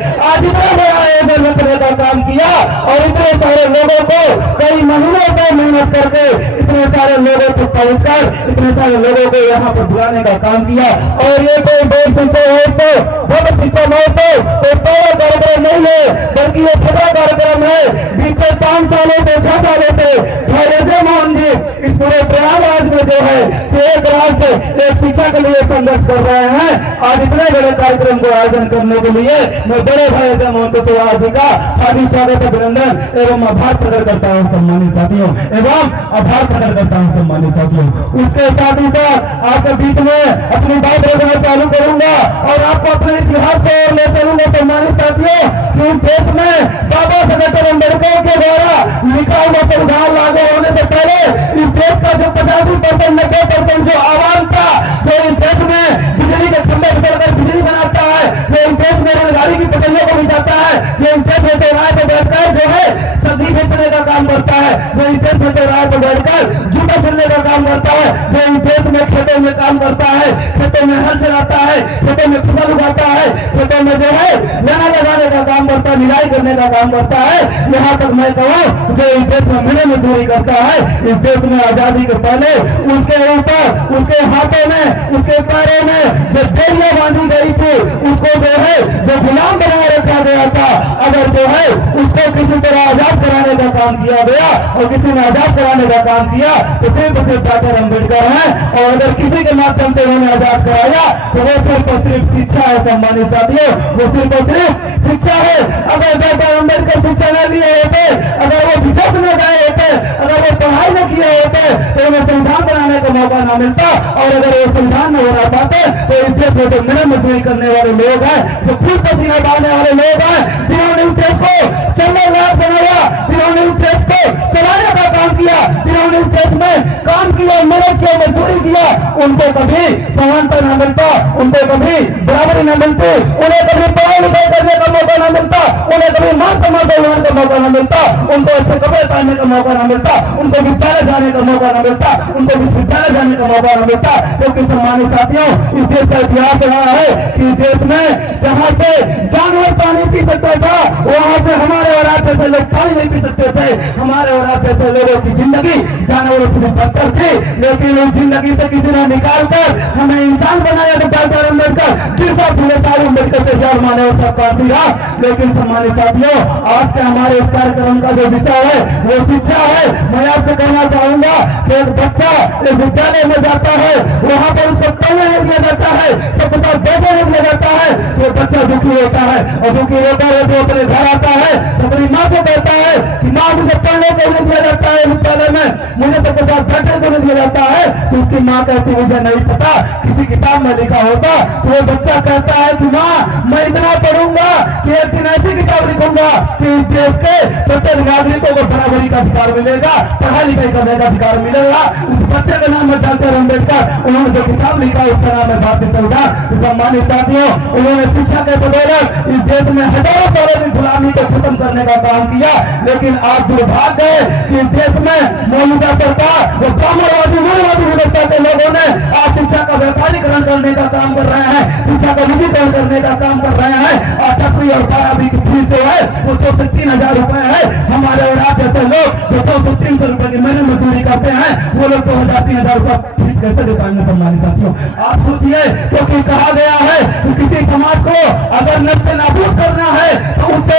आज इतना बड़ा आयोजन रखने का काम किया और इतने सारे लोगों को कई महीनों से मेहनत करके इतने सारे लोगों को पहुंचकर इतने सारे लोगों को यहाँ पर बुलाने का काम किया। और ये कोई बोर्ड शिक्षा महोत्सव, भव्य शिक्षा महोत्सव कोई बड़ा कार्यक्रम नहीं है, बल्कि ये छोटा कार्यक्रम है। बीते 5 सालों से 6 सालों से धैर्य मोहन जी इस पूरे प्रयागराज में जो है एक राज्य एक शिक्षा के लिए संघर्ष कर रहे हैं। आज इतने बड़े कार्यक्रम को आयोजन करने के लिए मैं बड़े भाई जय मोहन कुशवाहा जी का हार्दिक स्वागत अभिनंदन एवं आभार प्रकट करता हूँ सम्मानित साथियों, एवं आभार प्रकट करता हूँ सम्मानित साथियों। उसके साथ ही साथ आपके बीच में अपनी बात रखना चालू करूंगा और आपको अपने इतिहास को ले चलूंगा सम्मानित साथियों। कि देश में बाबा साहेब अम्बेडकर के द्वारा लिखा हुआ संविधान लागू होने से पहले इस देश का जो 85% 90% जो आवाम था, जो इस देश में बिजली के खंभे चलकर बिजली बनाता है, जो इस देश में रेलगाड़ी की पटरियों को बिछाता है, जो इस देश में चौराहे पर बैठकर जो है सब्जी बेचने का काम करता है, जो इस देश में चौराहे पर बैठकर जूता सिलने का काम करता है, जो इस देश में खेतों में काम करता है, खेतों में हल चलाता है, खेतों में फसल उगाता है, खेतों में जो है लेना लगाने का काम करता है, निराई करने का काम करता है। यहाँ तक मैं कहूँ जो इस देश में मिले मजदूरी करता है, इस देश में आजादी के पहले उसके ऊपर उसके हाथों में उसके पैरों में जो बेड़ियां बांधी गई थी, उसको जो है जो गुलाम बनाए रखा गया था, अगर जो है उसको किसी तरह आजाद कराने का काम किया गया और किसी ने आजाद कराने का काम किया तो सिर्फ डॉक्टर अम्बेडकर है। और अगर किसी के माध्यम से उन्होंने आजाद कराया तो वो सिर्फ और सिर्फ शिक्षा है सम्मानित साथियों, वो सिर्फ और सिर्फ शिक्षा है। अगर डॉक्टर अम्बेडकर शिक्षा न लिए होते, अगर वो विदेश में गए होते, अगर वो पढ़ाई न किए होते तो उन्हें संविधान बनाने का मौका न मिलता। और अगर वो संविधान न बना पाते तो इस देश में जो मिहनत मजदूरी करने वाले लोग हैं, जो खून पसीना बहाने वाले लोग हैं, जिन्होंने इस देश को चलने लायक बनाया, जिन्होंने इस देश को चलाने का काम किया, जिन्होंने इस देश में काम किया, मेहनत किया, मजदूरी किया, उनको कभी समानता न मिलता, उनको कभी बराबरी न मिलती, उन्हें कभी पढ़ाई लिखाई करने का मौका न मिलता, उन्हें कभी मान सम्मान दिलाने का मौका न मिलता, उनको अच्छे कपड़े पहनने का मौका न मिलता, उनको विद्यालय जाने का मौका न मिलता, उनको विश्वविद्यालय जाने का मौका न मिलता। क्योंकि सम्मानित साथियों, इस देश का इतिहास रहा है कि इस देश में जहाँ से जानवर पानी पी सकता था, वहां से हमारे और आप जैसे लोग पानी नहीं पी सकते थे। हमारे और आप जैसे लोगों की जिंदगी जानवरों से भी बदतर थी, लेकिन उस जिंदगी से किसी ने निकाल कर हमें इंसान बनाया तो डॉक्टर अम्बेडकर, बिरसा फुले साहब अम्बेडकर से यार माने उसका फांसी रहा। लेकिन सम्मानित साथियों, आज के हमारे इस कार्यक्रम का जो विषय है वो शिक्षा है। मैं आपसे कहना चाहूंगा कि एक बच्चा एक विद्यालय में जाता है, वहां पर उसको पढ़ने नहीं दिया जाता है, सबके साथ बैठने नहीं दिया जाता है, तो बच्चा दुखी होता है और दुखी होता है तो अपने घर आता है तो अपनी माँ को कहता है कि माँ मुझे पढ़ने को नहीं दिया जाता है विद्यालय में, मुझे सबके साथ बैठने को नहीं दिया जाता है। तो उसकी माँ कहती मुझे नहीं पता, किसी किताब में लिखा होता। तो वो बच्चा कहता है कि माँ मैं इतना पढ़ूंगा कि एक दिन ऐसी किताब लिखूंगा कि इस देश के प्रत्येक नागरिकों को बराबरी का अधिकार मिलेगा, पढ़ाई लिखाई करने का अधिकार मिलेगा। उस बच्चे का नाम है डॉक्टर अम्बेडकर, उन्होंने जो किताब लिखा उसका नाम है भारतीय संविधान। सम्मानित साथियों, उन्होंने शिक्षा के बदौलत इस देश में हजारों सालों की गुलामी को खत्म करने का काम किया। लेकिन आज दुर्भाग्य है कि इस देश में मौजूदा सरकार वो ब्राह्मणवादी मूलवादी व्यवस्था के लोगों ने आज शिक्षा का व्यापारीकरण करने का काम कर रहे हैं, शिक्षा का निजीकरण करने का काम कर रहे हैं। और 10वीं और 12वीं की फीस जो है वो 2 से 3 हजार रुपए है। हमारे और आप जैसे लोग जो 200-300 रुपए की मेहनत मजदूरी करते हैं, वो लोग 2000-3 हजार रुपए फीस कैसे दे पाएंगे सम्मानित साथियों? आप सोचिए, क्योंकि कहा गया है कि किसी समाज को अगर नष्ट नाबूद करना है तो उसको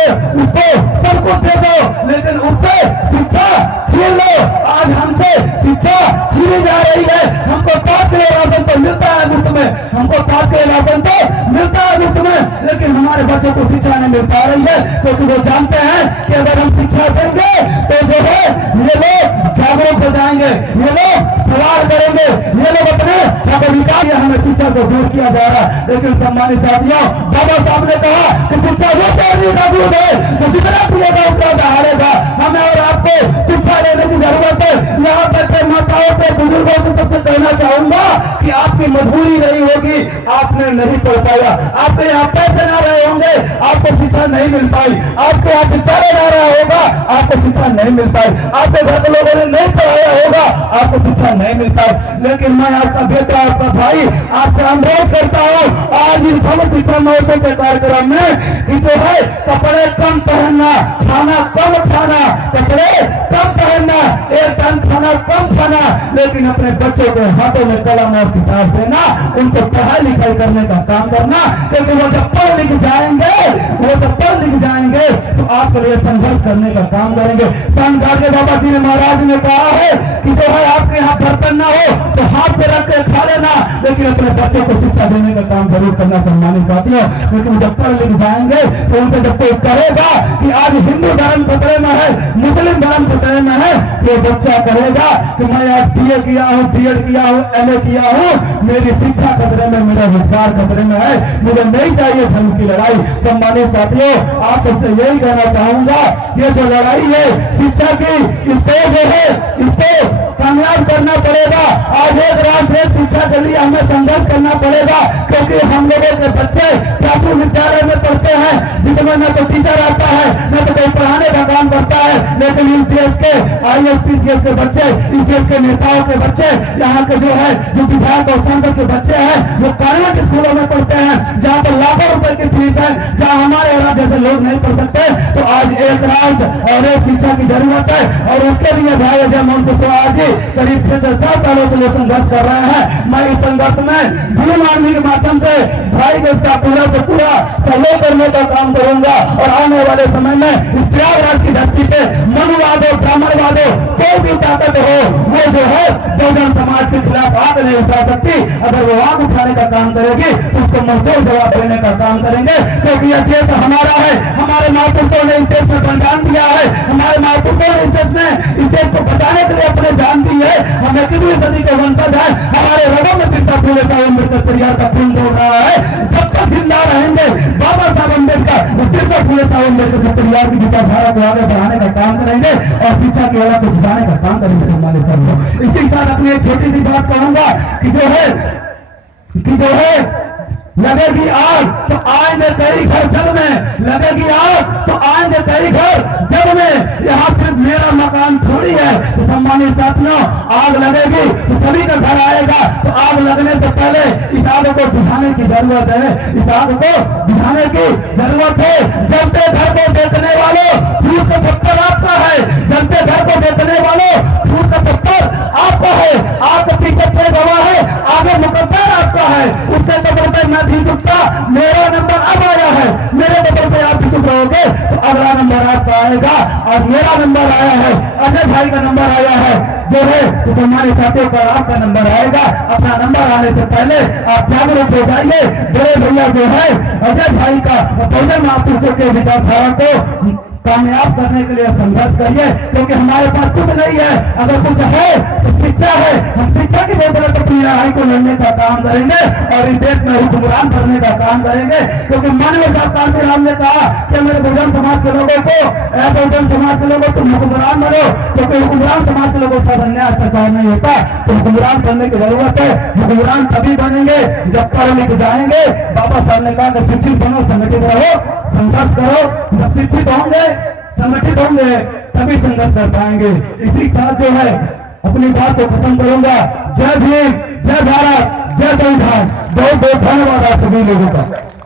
सब कुछ दे दो, लेकिन उससे शिक्षा छीन लो। आज हमसे शिक्षा छीनी जा रही है। हमको 5 किलो राशन तो मिलता है मुफ्त में, हमको 5 किलो राशन तो मिलता है मुफ्त में, लेकिन हमारे बच्चों को शिक्षा नहीं मिल पा रही है। क्योंकि वो जानते हैं कि अगर हम शिक्षा देंगे तो जो है ये लोग जागरूक हो जाएंगे, ये लोग सवाल करेंगे, ये लोग अपने अधिकार हमें शिक्षा से दूर किया जा रहा है। लेकिन सम्मानित साथियों, बाबा साहब ने कहा कि शिक्षा वो पानी का दूध है जो जितना पिएगा उतना दहाड़ेगा। हमें और आपको शिक्षा लेने की जरूरत है। यहाँ पर माताओं से बुजुर्गों से सबसे कहना चाहूंगा कि आपकी मजबूरी नहीं होगी, आपने नहीं पढ़ पाया, आपके यहाँ पैसे ना रहे होंगे, आपको शिक्षा नहीं मिल पाई, आपके यहाँ विद्यालय जा रहा होगा, आपको शिक्षा नहीं मिल पाई, आपके घर के लोगों ने नहीं पढ़ाया होगा, आपको शिक्षा नहीं मिल पाई। लेकिन मैं आपका बेटा, आपका भाई, आपसे अनुरोध करता हूँ आज इन धर्म शिक्षा महोत्सव के कार्यक्रम में कि जो है कपड़े कम पहनना, खाना कम खाना, कपड़े कम पहनना, एक टाइम खाना कम खाना, लेकिन अपने बच्चों के हाथों में कलम और किताब देना, उनको पढ़ाई लिखाई करने का काम करना, क्योंकि वो जब पढ़ लिख जाएंगे, वो जब पढ़ लिख जाएंगे तो आपके लिए संघर्ष करने का काम करेंगे। संत गाडगे बाबा जी ने, महाराज ने कहा है कि जो है आपके यहाँ बर्तन ना हो तो हाथ पे रख के खा लेना, लेकिन अपने बच्चों को शिक्षा देने का काम जरूर करना। सम्मानित साथियों, लेकिन जब पढ़ लिख जाएंगे तो उनसे जब कोई कहेगा कि आज हिंदू धर्म खतरे में है, मुस्लिम धर्म खतरे में है, तो बच्चा कहेगा कि मैं आज BA किया हूँ, BEd किया हूँ, MA किया हूँ, मेरी शिक्षा खतरे में, मेरा रोजगार खतरे में है, मुझे नहीं चाहिए धर्म की लड़ाई। सम्मानित साथियों, आप सबसे यही कहना चाहूंगा, ये जो लड़ाई है शिक्षा की, इसको जो है इसको कामयाब करना पड़ेगा। आज एक राष्ट्र एक शिक्षा के लिए हमें संघर्ष करना पड़ेगा, क्योंकि हम लोगों के बच्चे प्राथमिक विद्यालय में पढ़ते हैं, जिसमें न तो टीचर आता है, न तो कोई पढ़ाने का काम करता है, लेकिन इस देश के IAS PCS के बच्चे, इस देश के नेताओं के बच्चे, यहाँ के जो है जो विधायक और सांसद के बच्चे हैं, वो कॉन्वेंट स्कूलों में पढ़ते हैं, जहाँ पर लाखों रुपए की फीस है, जहाँ हमारे यहाँ जैसे लोग नहीं पढ़ सकते। तो आज एक राष्ट्र और एक शिक्षा की जरूरत है, और उसके लिए भाई अजय मोहन कुशवाहा जी करीब 6 से 7 सालों से संघर्ष कर रहे हैं। मैं इस संघर्ष में भीम आर्मी के माध्यम से भाई को इसका पूरा से पूरा सहयोग करने का काम करूंगा, और आने वाले समय में इस प्रयागराज की धरती पे मनुवाद हो, ब्राह्मणवाद हो, कोई भी ताकत हो, वो जो है बहुजन समाज के खिलाफ आग नहीं उठा सकती। अगर वो आग उठाने का काम करेगी तो उसको मजदूर जवाब देने का काम करेंगे, क्योंकि यह देश हमारा है, हमारे महापुरुषों ने इस देश में बलिदान दिया है, हमारे महापुरुषों ने इस देश को बचाने के लिए अपने जान दी है। हमें कितनी सदी के वंशज है, हमारे रगों में बिरसा फूले साहब अम्बेडकर परिवार का खून दौड़ रहा है। जब तक जिंदा रहेंगे बाबा साहब अम्बेडकर, बिरसा फूले साहब अम्बेडकर के परिवार की विचारधारा को आगे बढ़ाने का काम करेंगे और शिक्षा की ओर को झुकाने का काम करेंगे। सम्मानित साथियों, इसी के साथ अपनी एक छोटी सी बात कहूंगा कि जो है लगेगी आग तो आएंगे कई घर जल में, लगेगी आग तो आएंगे कई घर जल में, यहाँ सिर्फ मेरा मकान थोड़ी है। तो सम्मानित साथियों, आग लगेगी तो सभी का घर आएगा, तो आग लगने से पहले इस आग को बुझाने की जरूरत है, इस आग को बुझाने की जरूरत है। जलते घर को देखने वालों फूस का छप्पर आपका है, जलते घर को देखने वालों फूस का छप्पर आपका है, आपके पीछे पे गवाह है, आगे मुकद्दर आपका है, उसके बदल पे मैं भी चुपता, मेरा नंबर अब आया है, मेरे बदल पे आप भी चुप रहोगे तो अगला नंबर आपका आएगा, और मेरा नंबर आया है, अजय भाई का नंबर आया है जो है, तो हमारे साथियों पर आपका नंबर आएगा। अपना नंबर आने से पहले आप जागरूक हो जाइए। बड़े भैया जो है अजय भाई का बहुजन महापुरुषों के विचारधारा को कामयाब करने के लिए संघर्ष करिए, क्योंकि हमारे पास कुछ नहीं है, अगर कुछ है तो शिक्षा है। हम शिक्षा की बदौलत अपनी लड़ाई को लड़ने का काम करेंगे और इस देश में हुक्मरान करने का काम करेंगे, क्योंकि माननीय साहब कांशीराम ने कहा कि मेरे बहुजन समाज के लोगों को, बहुजन समाज के लोगों तुम हुक्मरान बनो, क्योंकि हुक्मरान समाज के लोगों का अन्याय अत्याचार नहीं होता, तो हुक्मरान करने की जरूरत है। हुक्मरान तभी बनेंगे जब पढ़ लिख जाएंगे। बाबा साहब ने कहा कि शिक्षित बनो, संगठित रहो, संघर्ष करो, जब शिक्षित होंगे, संगठित होंगे, तभी संघर्ष कर पाएंगे। इसी के साथ जो है अपनी बात को खत्म करूंगा। जय भीम, जय भारत, जय संविधान। बहुत बहुत धन्यवाद आप सभी लोगों का।